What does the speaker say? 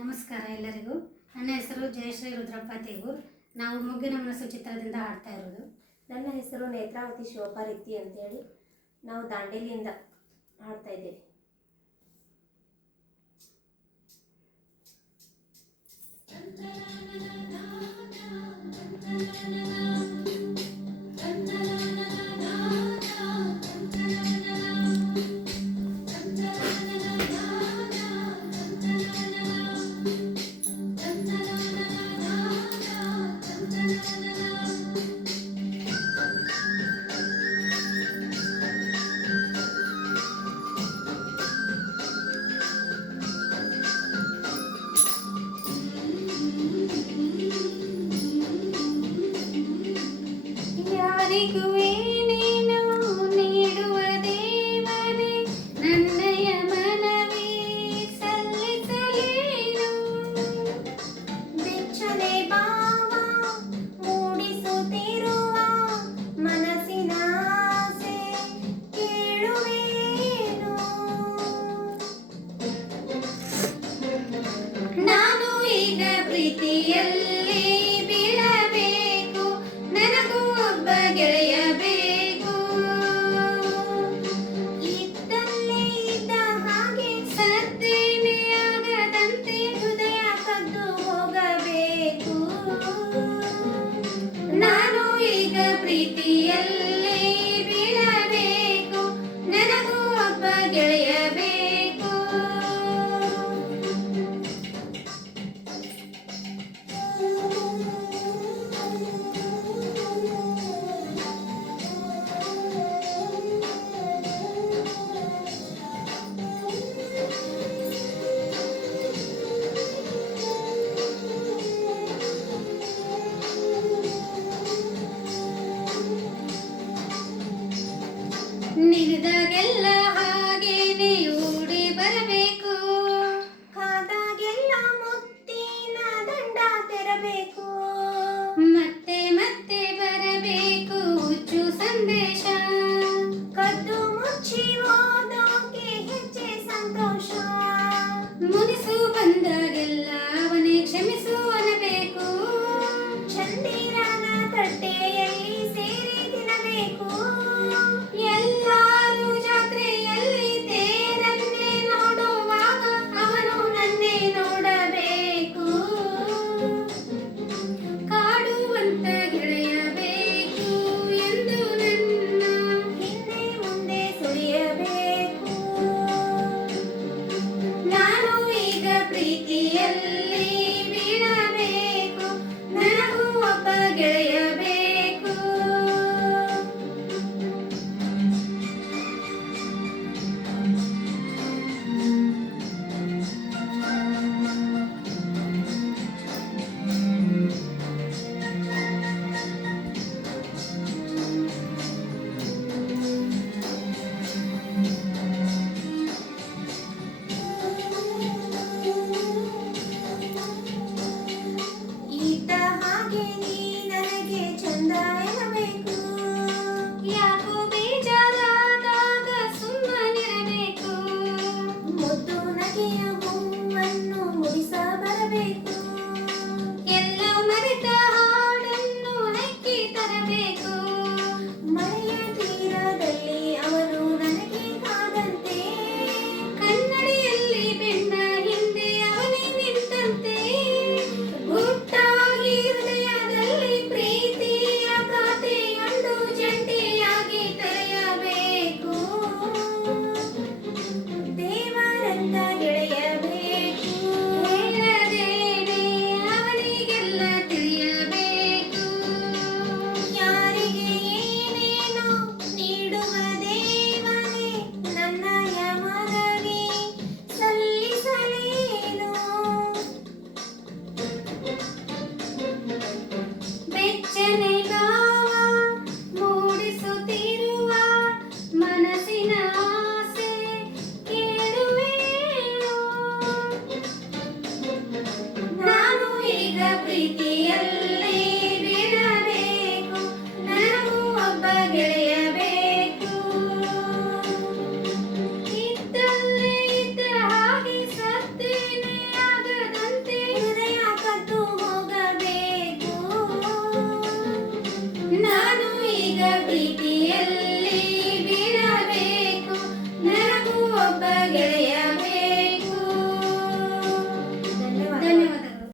ನಮಸ್ಕಾರ ಎಲ್ಲರಿಗೂ. ನನ್ನ ಹೆಸರು ಜಯಶ್ರೀ ರುದ್ರಪ್ಪ ತೇಗೂರ್. ನಾವು ಮೊಗ್ಗಿನ ಮನಸ್ಸು ಚಿತ್ರದಿಂದ ಹಾಡ್ತಾ ಇರೋದು. ನನ್ನ ಹೆಸರು ನೇತ್ರಾವತಿ ಶಿವಪ್ಪ ರೀತಿ ಅಂತೇಳಿ ನಾವು ದಾಂಡೇಲಿಯಿಂದ ಹಾಡ್ತಾ ಇದ್ದೇವೆ. ಯಾರಿಗೂ ಏನೇನು ನೀಡುವ ದೇವರೇ, ನನ್ನಯ ಮನವಿ ಸಲ್ಲಿಸಲೇನು. ಬೆಚ್ಚನೆ ಭಾವ ಮೂಡಿಸುತ್ತಿರುವ ಮನಸ್ಸಿನ ಆಸೆ ಕೇಳುವೇನು. ನಾನು ಈಗ ಪ್ರೀತಿಯಲ್ಲಿ ಬೀಳಬೇಕು, ನನಗೂ ಒಬ್ಬ ಗೆಳೆಯ ಬೇಕು. ಇದ್ದಲ್ಲೇ ಇದ್ದ ಹಾಗೆ ಸತ್ತೇನೆ ಆಗದಂತೆ ಹೃದಯ ಕದ್ದು ಹೋಗಬೇಕು. ನಾನು ಈಗ ಪ್ರೀತಿಯಲ್ಲಿ ಬೀಳಬೇಕು, ನನಗೂ ಒಬ್ಬ ಗೆಳೆಯ ಬೇಕು. ನಿನದಾಗೆಲ್ಲ ಹಾಗೇನೆ ಓಡಿ ಬರಬೇಕು, ಕಾದಾಗೆಲ್ಲ ಮುತ್ತಿನ ದಂಡ ತೆರಬೇಕು. ಮತ್ತೆ ಮತ್ತೆ ಬರಬೇಕು ಹುಚ್ಚು ಸಂದೇಶ. ಕದ್ದು ಮುಚ್ಚಿ ಓದೋಕೆ ಹೆಚ್ಚೆ ಸಂತೋಷ. ಮುನಿಸು ಬಂದಾಗೆಲ್ಲ ಅವನೇ ಕ್ಷಮಿಸು ಅನ್ನಬೇಕು. ಚಂದಿರನ ತಟ್ಟೆಯಲ್ಲಿ ಸೇರಿ ತಿನ್ನಬೇಕು. ಎಲ್ಲರೂ ಜಾತ್ರೆಯಲ್ಲಿ ತೇರನ್ನೇ ನೋಡುವಾಗ ಅವನು ನನ್ನೇ ನೋಡಬೇಕು. ಕಾಡುವಂತ ಗೆಳೆಯ ಬೇಕು ಎಂದು ನನ್ನ ಹಿಂದೆ ಮುಂದೆ ಸುಳಿಯಬೇಕು. ನಾನು ಈಗ ಪ್ರೀತಿಯಲ್ಲಿ